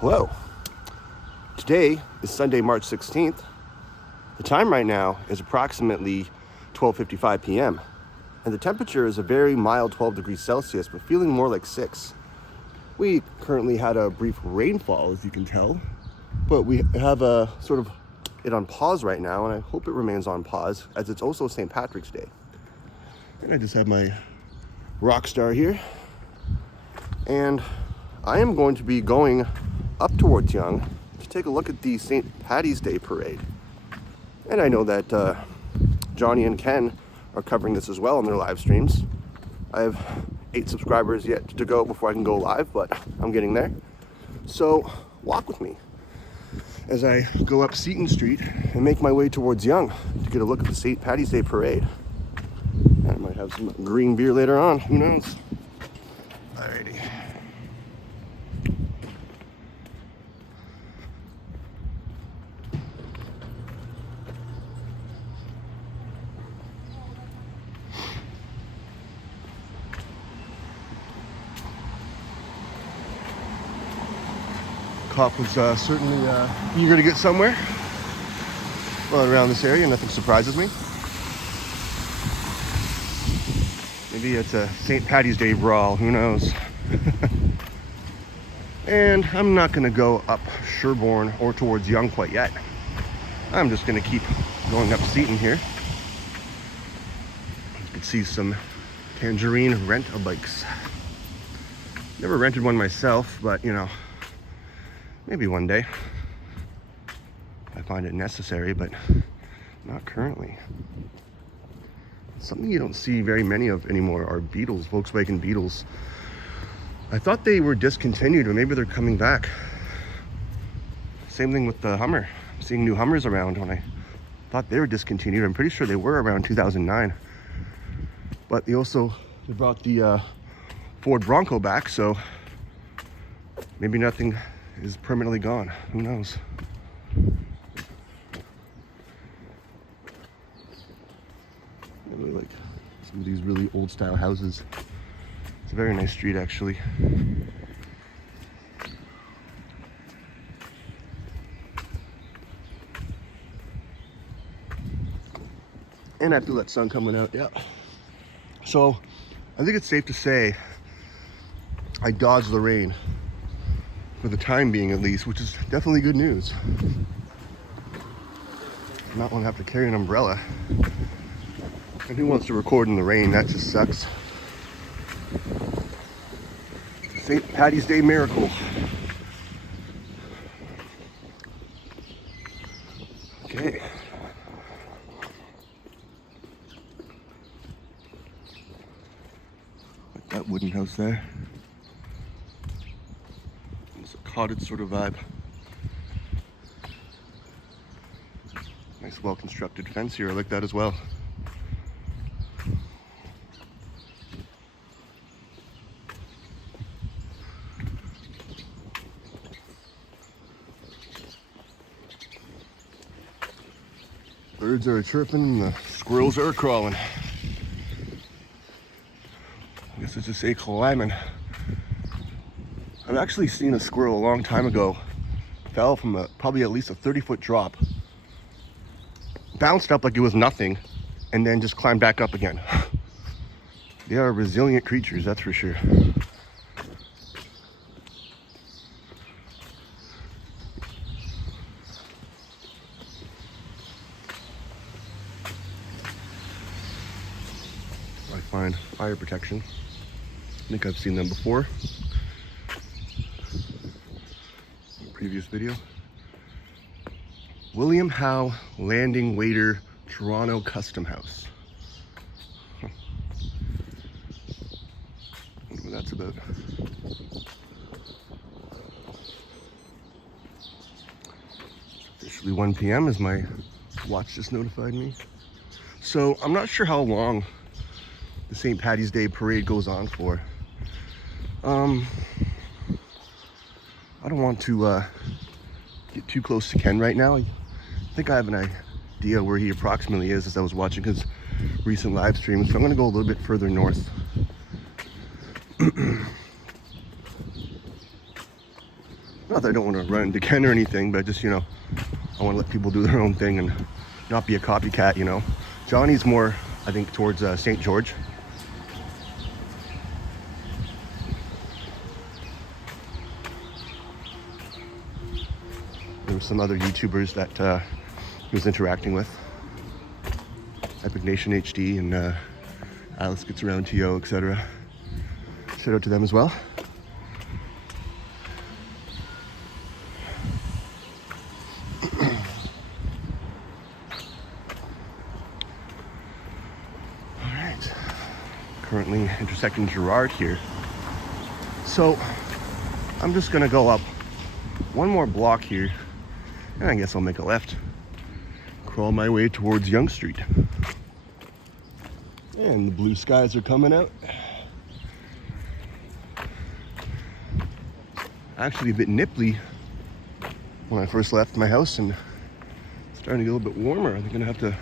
Hello. Today is Sunday, March 16th. The time right now is approximately 12:55 p.m. and the temperature is a very mild 12 degrees Celsius, but feeling more like 6. We currently had a brief rainfall, as you can tell, but we have a sort of it on pause right now, and I hope it remains on pause as it's also St. Patrick's Day. And I just have my Rockstar here, and I am going to be going up towards Yonge to take a look at the St. Paddy's Day parade. And I know that Johnny and Ken are covering this as well on their live streams. I have 8 subscribers yet to go before I can go live, but I'm getting there. So walk with me as I go up Seton Street and make my way towards Yonge to get a look at the St. Paddy's Day parade. And I might have some green beer later on, who knows? Alrighty. Cop was certainly eager to get somewhere. Well, around this area, nothing surprises me. Maybe it's a St. Paddy's Day brawl, who knows? And I'm not gonna go up Sherbourne or towards Yonge quite yet. I'm just gonna keep going up Seton here. You can see some Tangerine rent-a-bikes. Never rented one myself, but you know, maybe one day. I find it necessary, but not currently. Something you don't see very many of anymore are Beetles, Volkswagen Beetles. I thought they were discontinued, but maybe they're coming back. Same thing with the Hummer. I'm seeing new Hummers around when I thought they were discontinued. I'm pretty sure they were around 2009. But they brought the Ford Bronco back, so maybe nothing is permanently gone. Who knows? I really like some of these really old style houses. It's a very nice street, actually. And I feel that sun coming out, yeah. So I think it's safe to say I dodged the rain. For the time being, at least, which is definitely good news. Not want to have to carry an umbrella. And who wants to record in the rain? That just sucks. St. Paddy's Day miracle. Okay. Like that wooden house there. Cottage sort of vibe. Nice well-constructed fence here. I like that as well. Birds are chirping and the squirrels are crawling. I guess it's just a climbing. I've actually seen a squirrel a long time ago. Fell from probably at least a 30-foot drop. Bounced up like it was nothing, and then just climbed back up again. They are resilient creatures, that's for sure. I find fire protection. I think I've seen them before. Previous video. William Howe Landing Waiter Toronto Custom House. Huh. Wonder what that's about. Officially 1 p.m. as my watch just notified me. So I'm not sure how long the St. Paddy's Day parade goes on for. I don't want to get too close to Ken right now. I think I have an idea where he approximately is as I was watching his recent live streams. So I'm gonna go a little bit further north. Not that I don't want to run into Ken or anything, but just, you know, I want to let people do their own thing and not be a copycat, you know. Johnny's more, I think, towards St. George. There were some other YouTubers that he was interacting with. Epic Nation HD and Alice Gets Around TO, etc. Shout out to them as well. Alright. Currently intersecting Girard here. So I'm just gonna go up one more block here, and I guess I'll make a left. Crawl my way towards Yonge Street. And the blue skies are coming out. Actually a bit nipply when I first left my house, and it's starting to get a little bit warmer. I'm gonna have to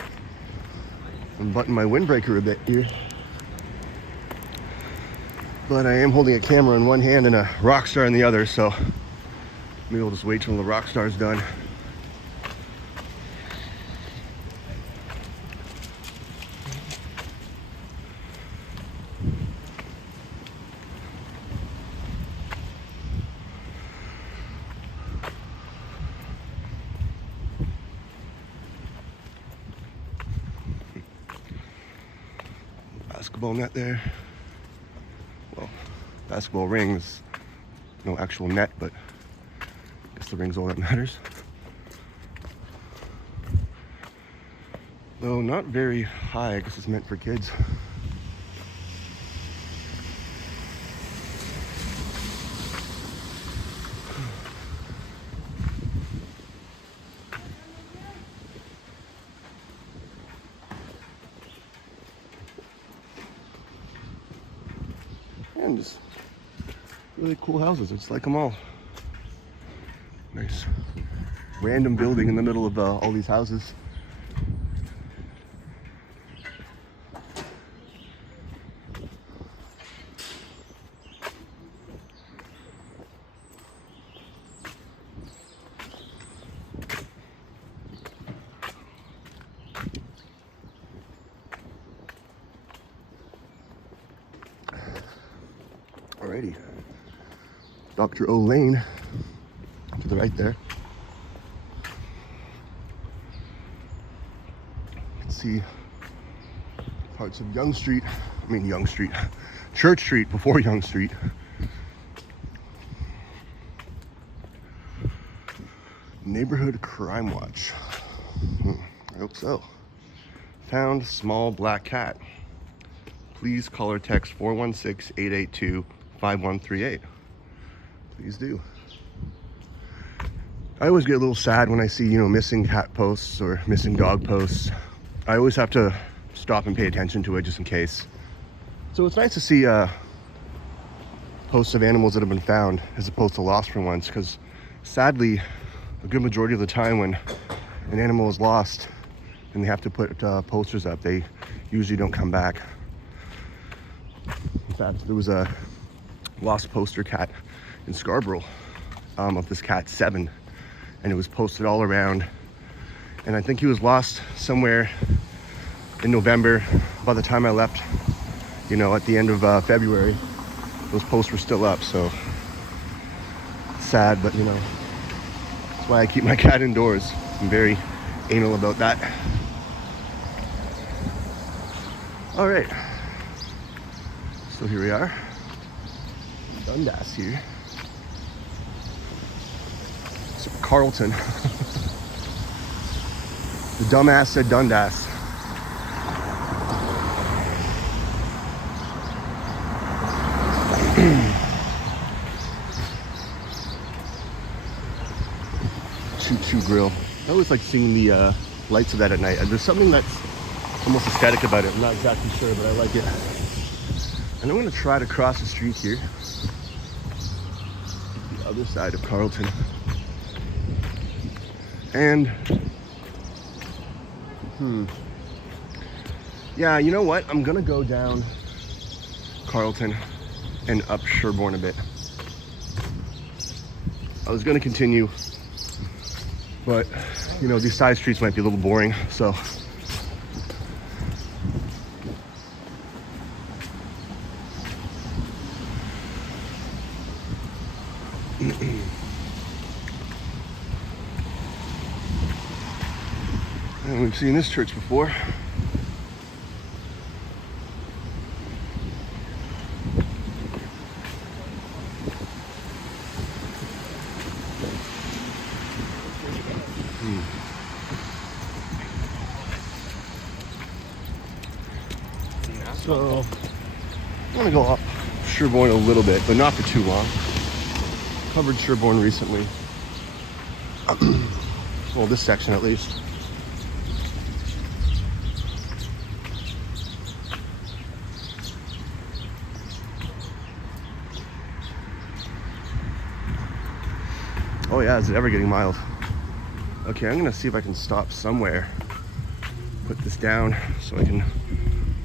unbutton my windbreaker a bit here. But I am holding a camera in one hand and a Rockstar in the other, so maybe I'll just wait till the Rockstar's done. Basketball net there. Well, basketball rings. No actual net, but I guess the ring's all that matters. Though not very high, I guess it's meant for kids. And just really cool houses. It's like them all. Nice random building in the middle of all these houses. Alrighty, Dr. O Lane to the right there. You can see parts of Yonge Street, Church Street before Yonge Street. Neighborhood Crime Watch. I hope so. Found small black cat. Please call or text 416-882-5138. Please do. I always get a little sad when I see, you know, missing cat posts or missing dog posts. I always have to stop and pay attention to it just in case. So it's nice to see posts of animals that have been found as opposed to lost for once, because sadly, a good majority of the time when an animal is lost and they have to put posters up, they usually don't come back. In fact, there was a lost poster cat in Scarborough of this cat 7, and it was posted all around, and I think he was lost somewhere in November. By the time I left, you know, at the end of February, those posts were still up. So sad, but you know, that's why I keep my cat indoors. I'm very anal about that. All right, so here we are, Dundas here. So Carlton. The dumbass said Dundas. Choo Choo Grill. I always like seeing the lights of that at night. There's something that's almost aesthetic about it. I'm not exactly sure, but I like it. And I'm gonna try to cross the street here, the other side of Carlton. And Yeah, you know what? I'm gonna go down Carlton and up Sherbourne a bit. I was gonna continue, but you know, these side streets might be a little boring, so. And we've seen this church before. So I'm gonna go up Sherbourne a little bit, but not for too long. Covered Sherbourne recently. Well, this section at least. Oh yeah, is it ever getting mild? Okay, I'm gonna see if I can stop somewhere. Put this down so I can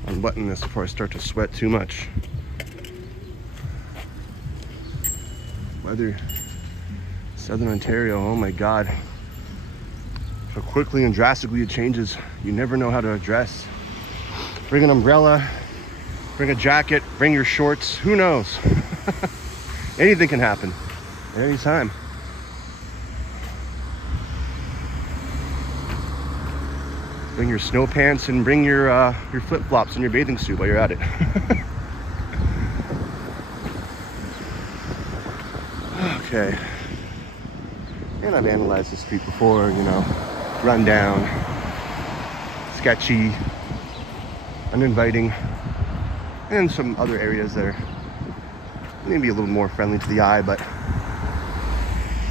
unbutton this before I start to sweat too much. Weather, Southern Ontario, oh my God. How quickly and drastically it changes. You never know how to dress. Bring an umbrella, bring a jacket, bring your shorts, who knows? Anything can happen at any time. Bring your snow pants and bring your flip-flops and your bathing suit while you're at it. Okay. And I've analyzed the street before, you know, run down, sketchy, uninviting, and some other areas that are maybe a little more friendly to the eye, but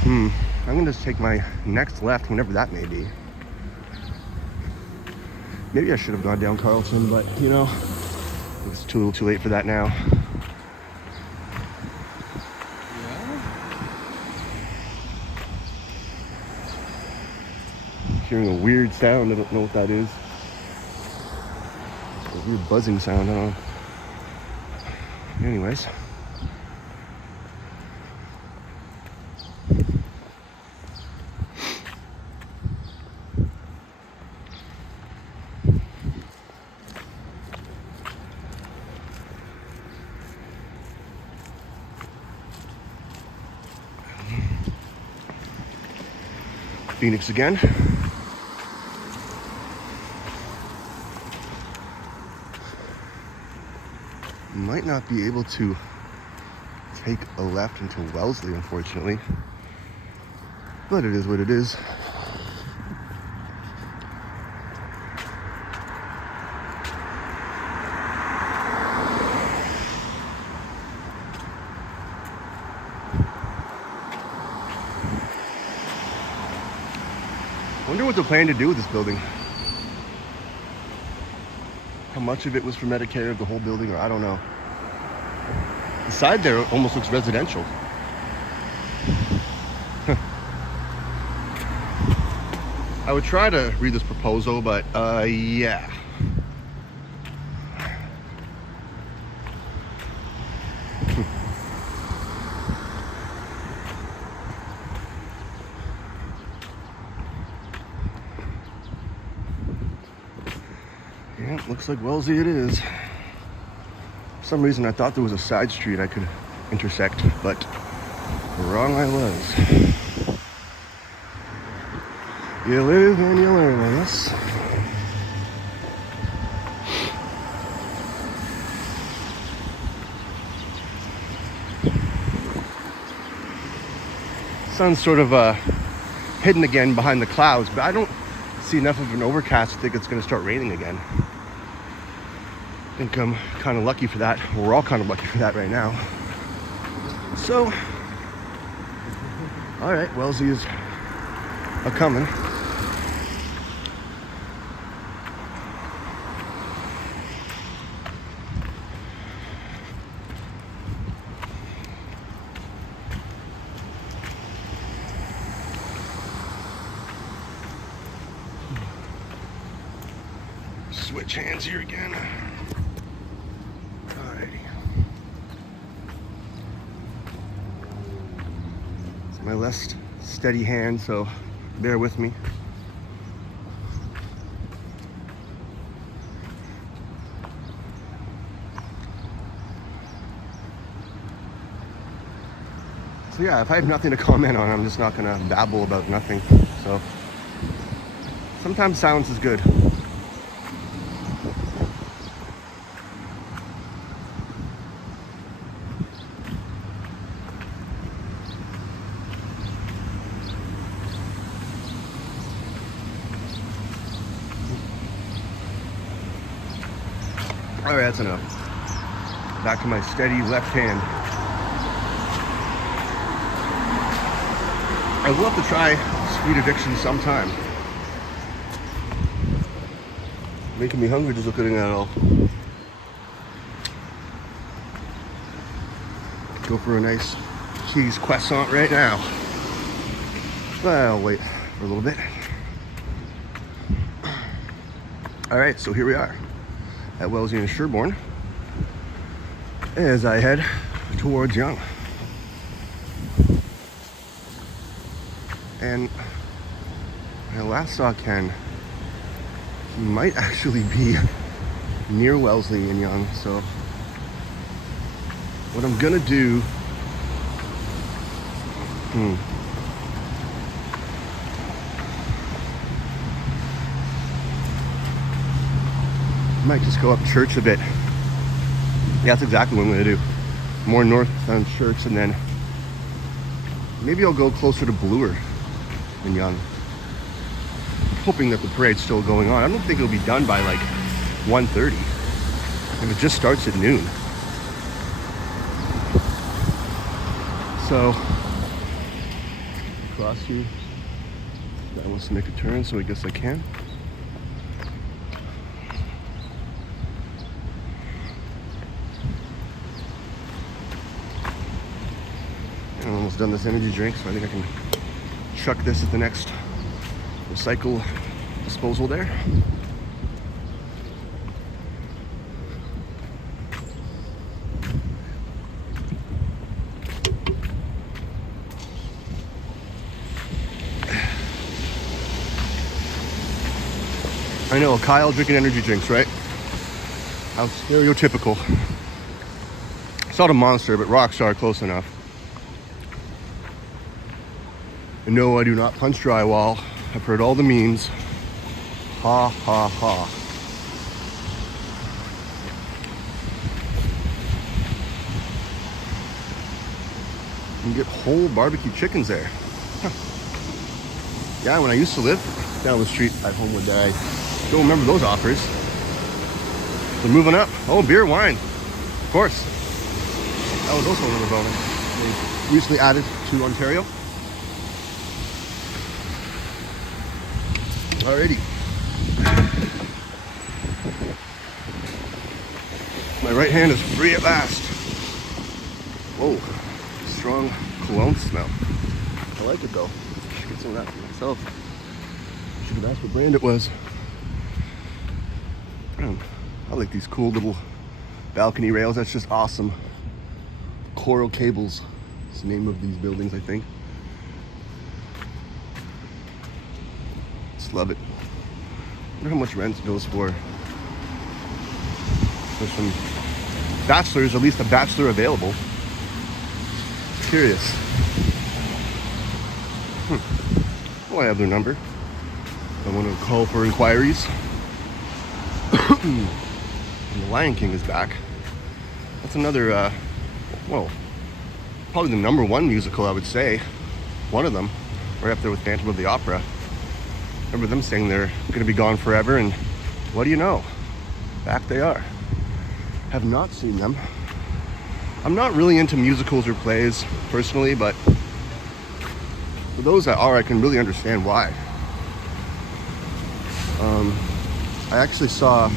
I'm gonna just take my next left, whenever that may be. Maybe I should have gone down Carlton, but you know, it's a little too late for that now. Hearing a weird sound, I don't know what that is. A weird buzzing sound, I don't know. Anyways. Phoenix again. Might not be able to take a left into Wellesley, unfortunately. But it is what it is. Wonder what they're planning to do with this building. How much of it was for Medicare, the whole building, or I don't know. The side there almost looks residential. I would try to read this proposal, but yeah. Yeah, looks like Wellesley it is. For some reason I thought there was a side street I could intersect, but wrong I was. You live and you learn, I guess. Sun's sort of hidden again behind the clouds, but I don't see enough of an overcast to think it's going to start raining again. I think I'm kind of lucky for that. We're all kind of lucky for that right now. So, all right, Wellesley is a-coming. switch hands here again. Alrighty. It's my less steady hand, so bear with me. So yeah, if I have nothing to comment on, I'm just not gonna babble about nothing. So sometimes silence is good. All right, that's enough. Back to my steady left hand. I would love to try sweet addiction sometime. Making me hungry just looking at it all. Go for a nice cheese croissant right now. Well, I'll wait for a little bit. All right, so here we are at Wellesley and Sherbourne as I head towards Yonge. And when I last saw Ken, he might actually be near Wellesley and Yonge. So what I'm gonna do, I might just go up Church a bit. Yeah, that's exactly what I'm gonna do. More north on Church, and then maybe I'll go closer to Bloor and Yonge. Hoping that the parade's still going on. I don't think it'll be done by like 1:30. If it just starts at noon. So, cross here. Guy wants to make a turn, so I guess I can. I'm almost done this energy drink, so I think I can chuck this at the next recycle disposal there. I know, Kyle drinking energy drinks, right? How stereotypical. It's not a Monster, but Rockstar, close enough. And no, I do not punch drywall. I've heard all the memes. Ha, ha, ha. You can get whole barbecue chickens there. Huh. Yeah, when I used to live down the street at Homewood there, I don't remember those offers. So moving up. Oh, beer, wine. Of course. That was also another bonus. They recently added to Ontario. Alrighty. My right hand is free at last. Whoa, strong cologne smell. I like it though. Should get some of that for myself. Should have asked what brand it was. I like these cool little balcony rails. That's just awesome. Coral Cables is the name of these buildings, I think. Just love it. I wonder how much rent goes for. There's some bachelors, at least a bachelor available. Curious. Well, I have their number. I want to call for inquiries. And The Lion King is back. That's another, well, probably the number one musical, I would say. One of them, right up there with Phantom of the Opera. Remember them saying they're going to be gone forever, and what do you know? Back they are. Have not seen them. I'm not really into musicals or plays, personally, but for those that are, I can really understand why. I actually saw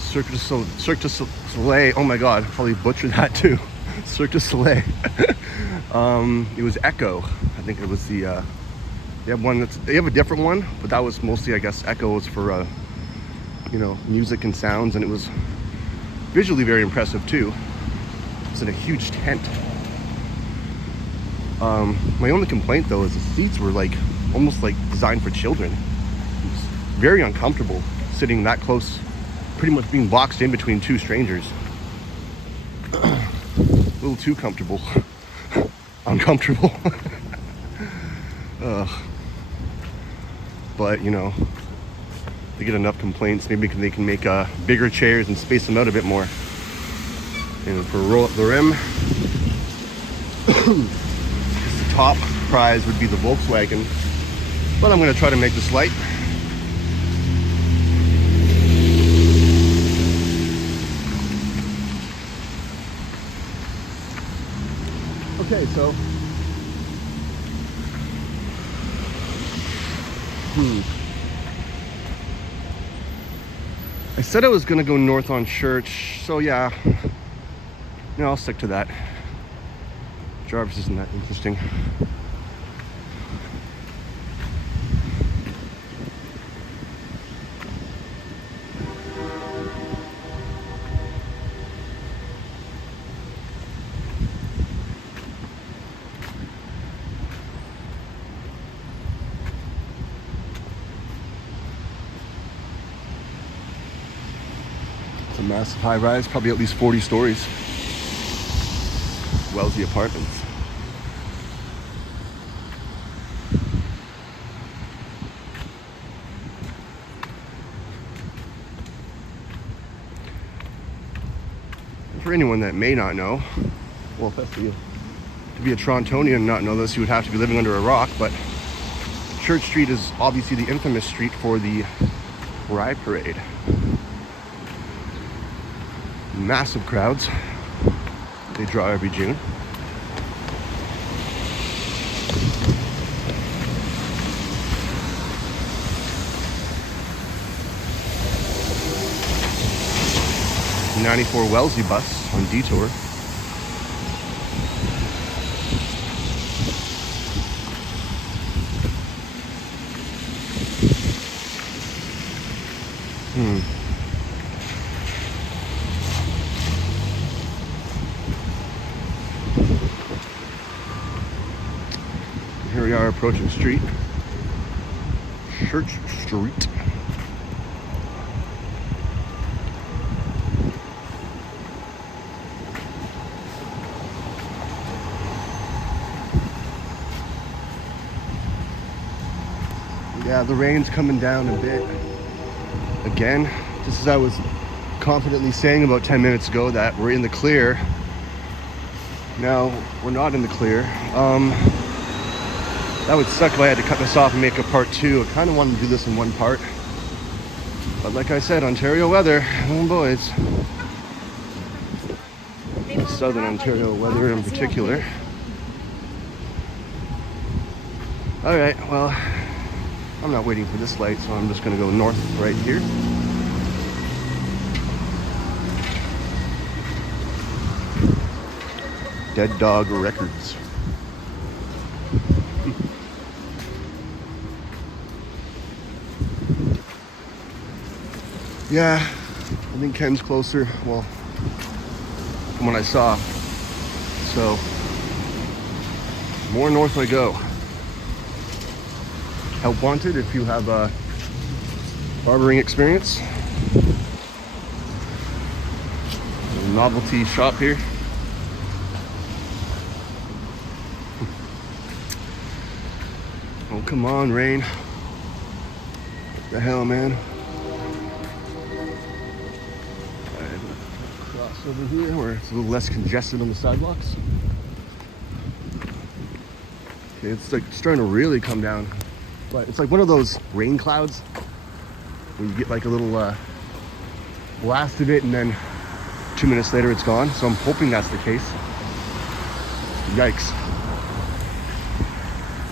Cirque du Soleil. Oh my god, probably butchered that too. Cirque du Soleil. It was Echo. I think it was the they have one they have a different one, but that was mostly, I guess, Echo was for music and sounds, and it was visually very impressive too. It's in a huge tent. My only complaint though is the seats were like almost like designed for children. It was very uncomfortable sitting that close, pretty much being boxed in between two strangers. A little too comfortable. Uncomfortable. But they get enough complaints, maybe they can make bigger chairs and space them out a bit more. And for roll up the rim, the top prize would be the Volkswagen, but I'm going to try to make this light. Okay, so I said I was gonna go north on Church, so yeah, I'll stick to that. Jarvis isn't that interesting. It's a massive high rise, probably at least 40 stories. Wellesley Apartments. And for anyone that may not know, well, to be a Torontonian and not know this, you would have to be living under a rock, but Church Street is obviously the infamous street for the Rye Parade. Massive crowds. They draw every June. '94 Wellesley bus on detour. Here we are approaching street. Church Street. Yeah, the rain's coming down a bit. Again, just as I was confidently saying about 10 minutes ago that we're in the clear. Now, we're not in the clear. That would suck if I had to cut this off and make a part two. I kind of wanted to do this in one part. But like I said, Ontario weather, oh boys. Southern Ontario weather in particular. Alright, well, I'm not waiting for this light, so I'm just going to go north right here. Dead Dog Records. Yeah, I think Ken's closer, well, from what I saw. So, more north I go. Help wanted if you have a barbering experience. A novelty shop here. Oh, come on, rain. What the hell, man? Over here where it's a little less congested on the sidewalks. Okay, it's like starting to really come down, but it's like one of those rain clouds where you get like a little blast of it and then 2 minutes later it's gone. So I'm hoping that's the case. Yikes.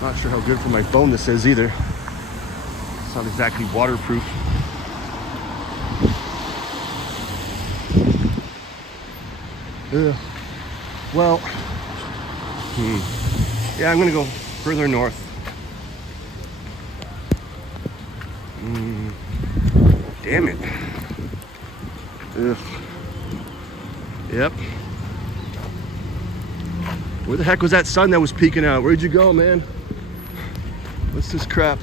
Not sure how good for my phone this is either. It's not exactly waterproof. Well, yeah, I'm gonna go further north. Damn it. Yep. Where the heck was that sun that was peeking out? Where'd you go, man? What's this crap?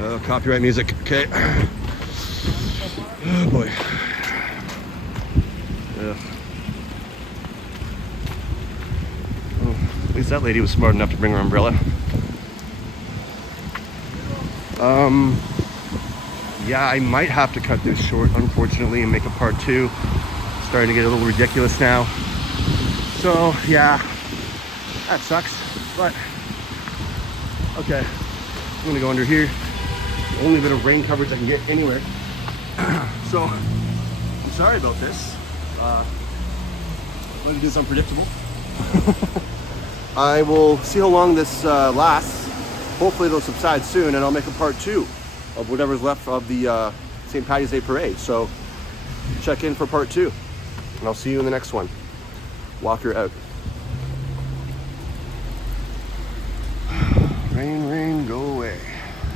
Oh, copyright music. Okay. Oh boy. Yeah. Oh, at least that lady was smart enough to bring her umbrella. Yeah, I might have to cut this short, unfortunately, and make a part 2. It's starting to get a little ridiculous now. So, yeah, that sucks, but okay. I'm gonna go under here. Only bit of rain coverage I can get anywhere. So, I'm sorry about this. But it is unpredictable. I will see how long this lasts. Hopefully it'll subside soon, and I'll make a part 2 of whatever's left of the St. Paddy's Day parade. So check in for part 2, and I'll see you in the next one. Walker out.